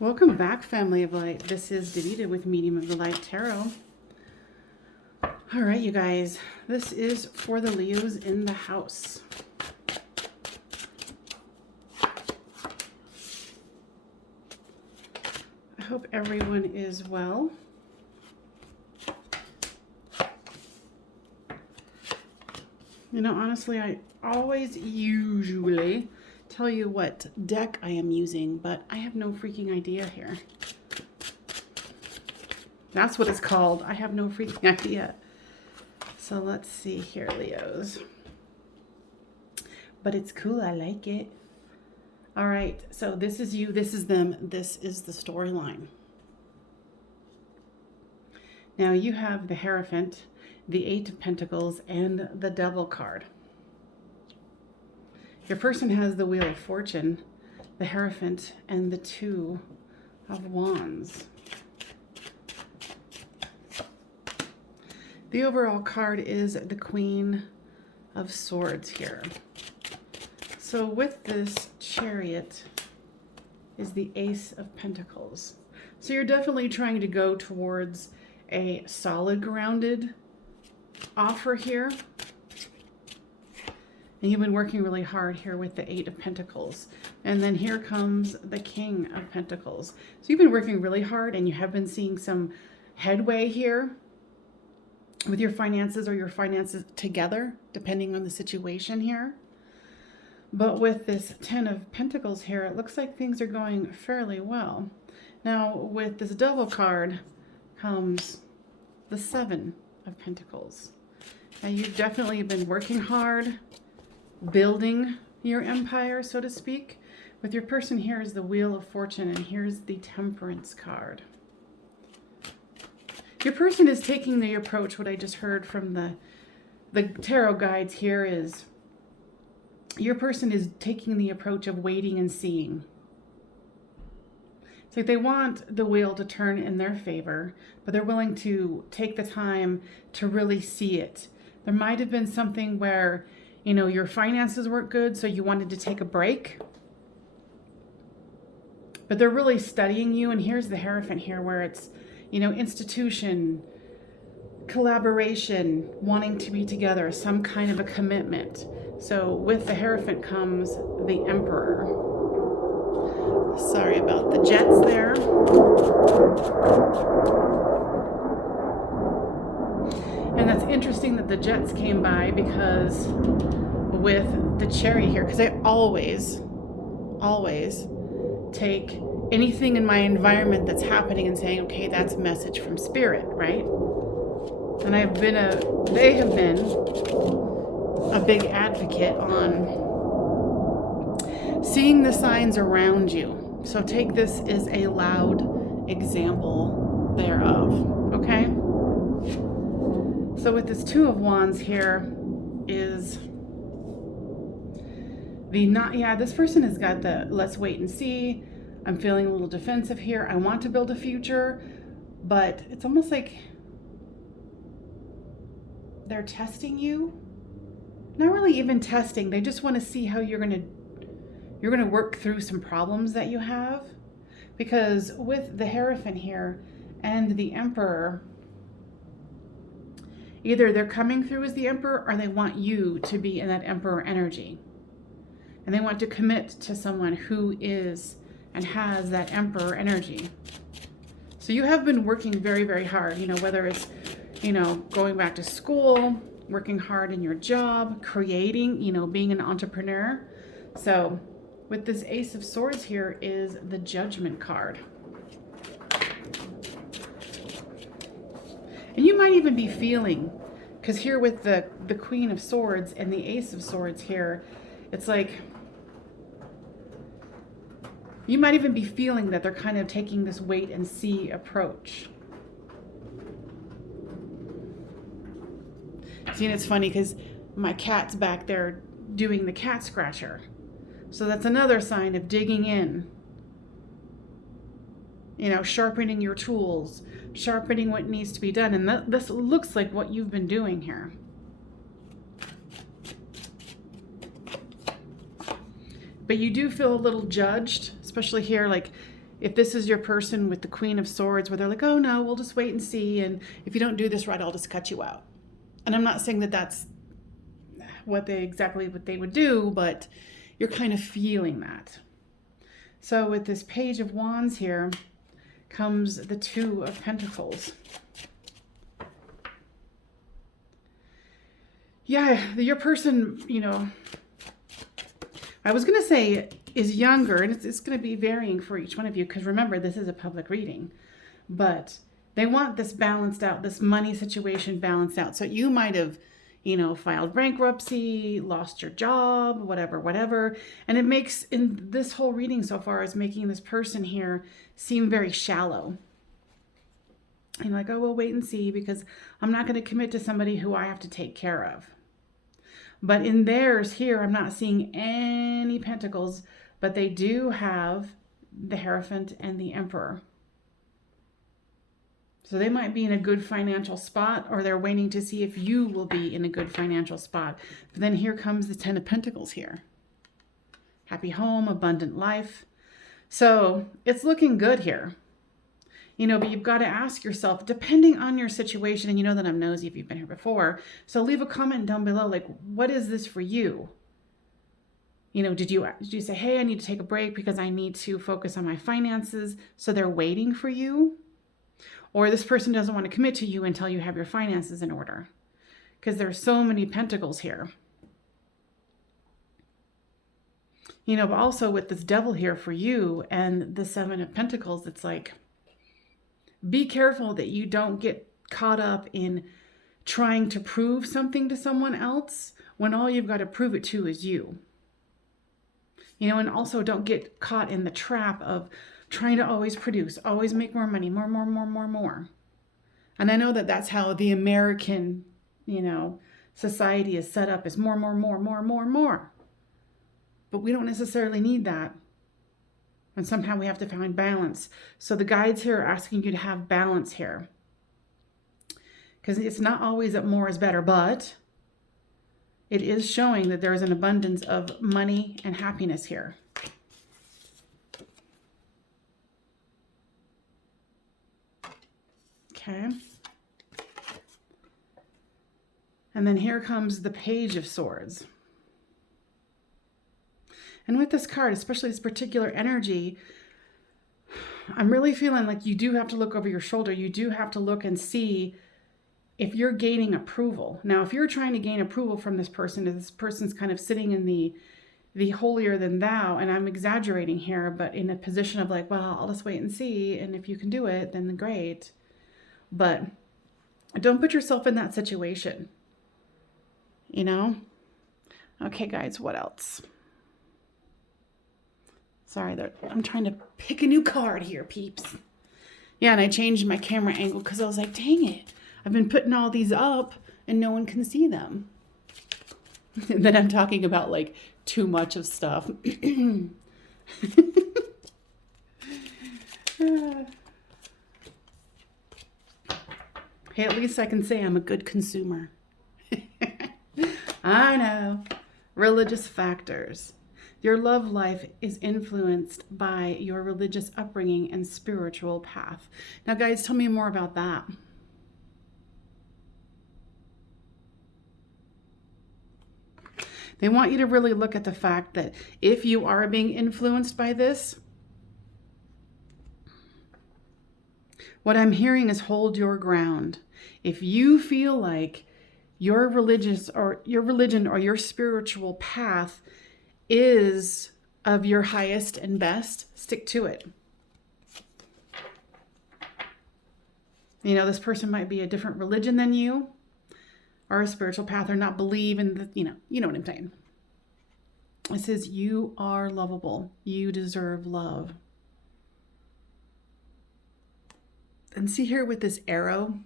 Welcome back, family of light. This is Davida with Medium of the Light Tarot. All right, you guys, this is for the Leos in the house. I hope everyone is well. You know, honestly, I usually tell you what deck I am using, but I have no freaking idea here. That's what it's called. I have no freaking idea. So let's see here, Leos. But it's cool. I like it. All right. So this is you. This is them. This is the storyline. Now you have the Hierophant, the Eight of Pentacles, and the Devil card. Your person has the Wheel of Fortune, the Hierophant, and the Two of Wands. The overall card is the Queen of Swords here. So with this Chariot is the Ace of Pentacles. So you're definitely trying to go towards a solid, grounded offer here. And you've been working really hard here with the Eight of Pentacles. And then here comes the King of Pentacles. So you've been working really hard and you have been seeing some headway here with your finances or your finances together, depending on the situation here. But with this Ten of Pentacles here, it looks like things are going fairly well. Now, with this Devil card comes the Seven of Pentacles. Now, you've definitely been working hard, building your empire, so to speak. With your person, here is the Wheel of Fortune, and here's the Temperance card. Your person is taking the approach, what I just heard from the tarot guides here is, your person is taking the approach of waiting and seeing. It's like they want the wheel to turn in their favor, but they're willing to take the time to really see it. There might have been something where, you know, your finances weren't good, so you wanted to take a break. But they're really studying you, and here's the Hierophant here where it's, you know, institution, collaboration, wanting to be together, some kind of a commitment. So with the Hierophant comes the Emperor. Sorry about the jets there. And that's interesting that the jets came by, because with the Chariot here, because I always take anything in my environment that's happening and saying, okay, that's a message from Spirit, right? And they have been a big advocate on seeing the signs around you. So take this as a loud example thereof, okay? So with this Two of Wands here is this person has got the let's wait and see. I'm feeling a little defensive here. I want to build a future, but it's almost like they're testing you. Not really even testing. They just want to see how you're going to work through some problems that you have. Because with the Hierophant here and the Emperor, either they're coming through as the Emperor or they want you to be in that Emperor energy. And they want to commit to someone who is and has that Emperor energy. So you have been working very, very hard, you know, whether it's, you know, going back to school, working hard in your job, creating, you know, being an entrepreneur. So with this Ace of Swords here is the Judgment card. And you might even be feeling, because here with the Queen of Swords and the Ace of Swords here, it's like you might even be feeling that they're kind of taking this wait and see approach. See, and it's funny because my cat's back there doing the cat scratcher. So that's another sign of digging in. You know, sharpening your tools, sharpening what needs to be done. And this looks like what you've been doing here. But you do feel a little judged, especially here, like if this is your person with the Queen of Swords, where they're like, oh no, we'll just wait and see. And if you don't do this right, I'll just cut you out. And I'm not saying that that's exactly what they would do, but you're kind of feeling that. So with this Page of Wands here comes the Two of Pentacles. Yeah, your person, you know, I was going to say is younger, and it's going to be varying for each one of you, because remember, this is a public reading, but they want this balanced out, this money situation balanced out. So you might have, you know, filed bankruptcy, lost your job, whatever. And it makes, in this whole reading so far, is making this person here seem very shallow. And like, oh, we'll wait and see, because I'm not going to commit to somebody who I have to take care of. But in theirs here, I'm not seeing any pentacles, but they do have the Hierophant and the Emperor. So they might be in a good financial spot, or they're waiting to see if you will be in a good financial spot. But then here comes the Ten of Pentacles here. Happy home, abundant life. So it's looking good here. You know, but you've got to ask yourself, depending on your situation, and you know that I'm nosy if you've been here before, so leave a comment down below, like, what is this for you? You know, did you say, hey, I need to take a break because I need to focus on my finances, so they're waiting for you? Or this person doesn't want to commit to you until you have your finances in order? Because there's so many pentacles here. You know, but also with this Devil here for you and the Seven of Pentacles, it's like, be careful that you don't get caught up in trying to prove something to someone else when all you've got to prove it to is you. You know, and also don't get caught in the trap of trying to always produce, always make more money, more. And I know that that's how the American, you know, society is set up, is more. But we don't necessarily need that. And sometimes we have to find balance. So the guides here are asking you to have balance here. Because it's not always that more is better, but it is showing that there is an abundance of money and happiness here. Okay. And then here comes the Page of Swords. And with this card, especially this particular energy, I'm really feeling like you do have to look over your shoulder. You do have to look and see if you're gaining approval. Now, if you're trying to gain approval from this person's kind of sitting in the holier than thou, and I'm exaggerating here, but in a position of like, well, I'll just wait and see, and if you can do it, then great. But don't put yourself in that situation, you know? Okay, guys, what else? Sorry, I'm trying to pick a new card here, peeps. Yeah, and I changed my camera angle because I was like, dang it. I've been putting all these up and no one can see them. And then I'm talking about like too much of stuff. Hey, at least I can say I'm a good consumer. I know. Religious factors. Your love life is influenced by your religious upbringing and spiritual path. Now, guys, tell me more about that. They want you to really look at the fact that if you are being influenced by this, what I'm hearing is hold your ground. If you feel like your religion or your spiritual path is of your highest and best, stick to it. You know, this person might be a different religion than you, or a spiritual path, or not believe in the, you know what I'm saying. It says you are lovable. You deserve love. And see here with this arrow,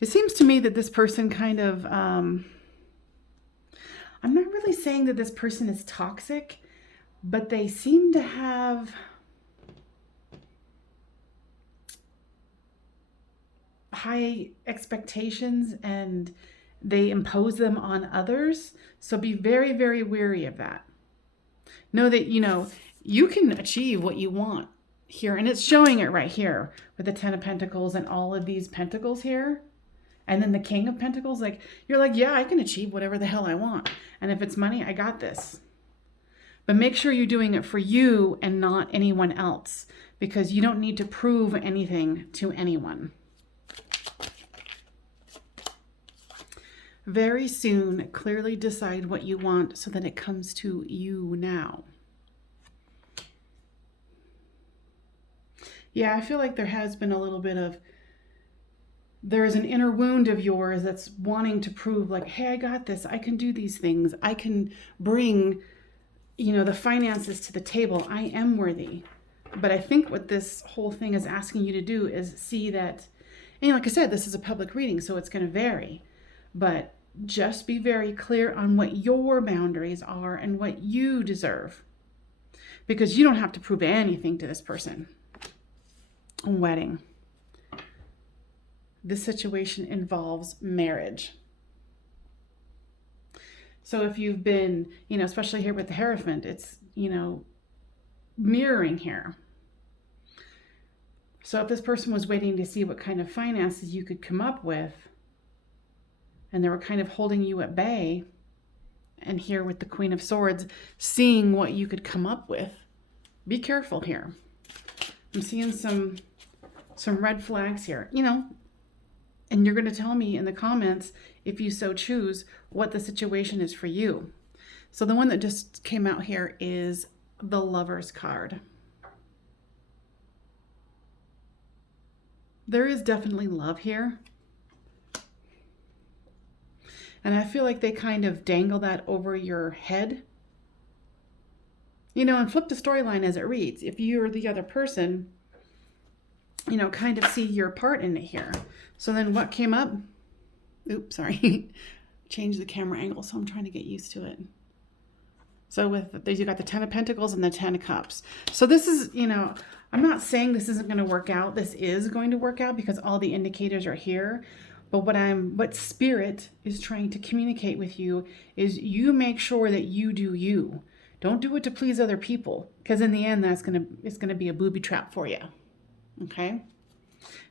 it seems to me that this person kind of, I'm not really saying that this person is toxic, but they seem to have high expectations and they impose them on others. So be very, very wary of that. Know that, you know, you can achieve what you want. here, and it's showing it right here with the 10 of Pentacles and all of these pentacles here. And then the King of Pentacles, like, you're like, yeah, I can achieve whatever the hell I want. And if it's money, I got this. But make sure you're doing it for you and not anyone else, because you don't need to prove anything to anyone. Very soon, clearly decide what you want so that it comes to you now. Yeah, I feel like there has been a little bit of, there is an inner wound of yours that's wanting to prove like, hey, I got this. I can do these things. I can bring, the finances to the table. I am worthy. But I think what this whole thing is asking you to do is see that, and like I said, this is a public reading, so it's going to vary. But just be very clear on what your boundaries are and what you deserve. Because you don't have to prove anything to this person. Wedding. This situation involves marriage. So if you've been, especially here with the Hierophant, it's, mirroring here. So if this person was waiting to see what kind of finances you could come up with, and they were kind of holding you at bay, and here with the Queen of Swords, seeing what you could come up with, be careful here. I'm seeing some red flags here, and you're going to tell me in the comments, if you so choose, what the situation is for you. So the one that just came out here is the Lover's card. There is definitely love here. And I feel like they kind of dangle that over your head. And flip the storyline as it reads. If you're the other person, kind of see your part in it here. So then what came up? Oops, sorry. Change the camera angle, so I'm trying to get used to it. So with you got the 10 of Pentacles and the 10 of Cups. So this is, I'm not saying this isn't going to work out. This is going to work out because all the indicators are here. But what Spirit is trying to communicate with you is you make sure that you do you. Don't do it to please other people, because in the end, it's gonna be a booby trap for you. Okay?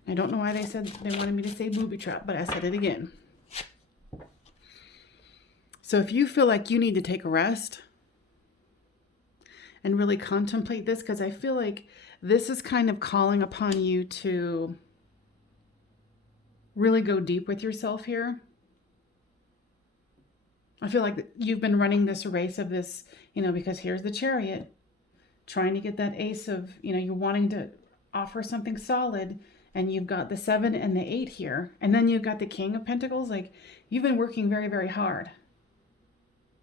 I don't know why they said they wanted me to say booby trap, but I said it again. So if you feel like you need to take a rest and really contemplate this, because I feel like this is kind of calling upon you to really go deep with yourself here. I feel like you've been running this race of this, because here's the Chariot, trying to get that ace of, you're wanting to offer something solid, and you've got the 7 and the 8 here, and then you've got the King of Pentacles. Like, you've been working very, very hard.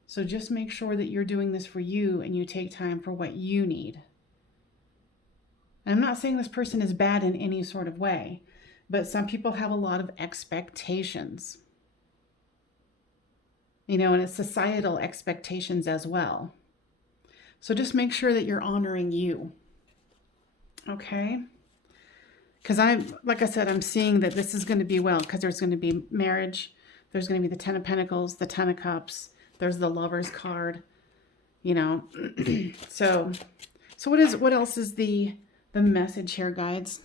So just make sure that you're doing this for you and you take time for what you need. And I'm not saying this person is bad in any sort of way, but some people have a lot of expectations. And it's societal expectations as well. So just make sure that you're honoring you. Okay? Because like I said, I'm seeing that this is going to be well, because there's going to be marriage. There's going to be the 10 of Pentacles, the 10 of Cups. There's the Lover's card, So what else is the message here, guides?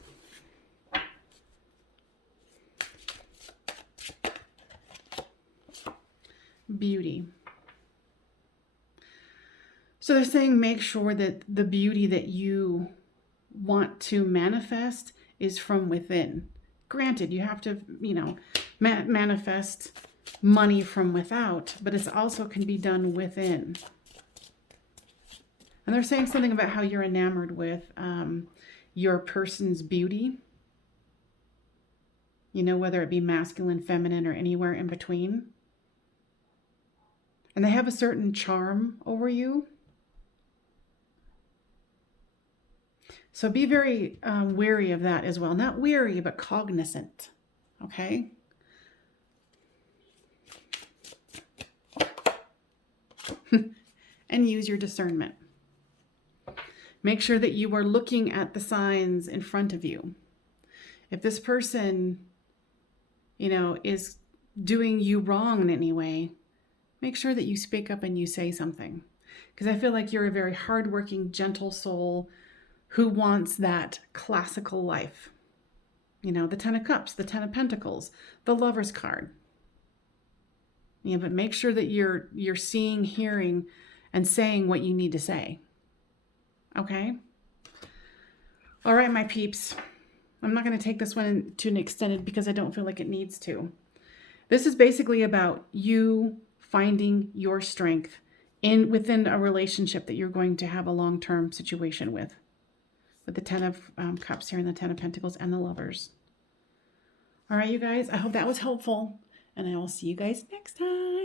Beauty. So they're saying make sure that the beauty that you want to manifest is from within. Granted, you have to, manifest money from without, but it also can be done within. And they're saying something about how you're enamored with your person's beauty. Whether it be masculine, feminine, or anywhere in between. And they have a certain charm over you. So be very wary of that as well. Not weary, but cognizant. Okay? And use your discernment. Make sure that you are looking at the signs in front of you. If this person, is doing you wrong in any way, make sure that you speak up and you say something. Because I feel like you're a very hardworking, gentle soul who wants that classical life. You know, the 10 of Cups, the 10 of Pentacles, the Lover's card. Yeah, but make sure that you're seeing, hearing, and saying what you need to say. Okay? All right, my peeps. I'm not going to take this one to an extended because I don't feel like it needs to. This is basically about you finding your strength within a relationship that you're going to have a long-term situation with the 10 of Cups here and the 10 of Pentacles and the Lovers. All right, you guys, I hope that was helpful, and I will see you guys next time.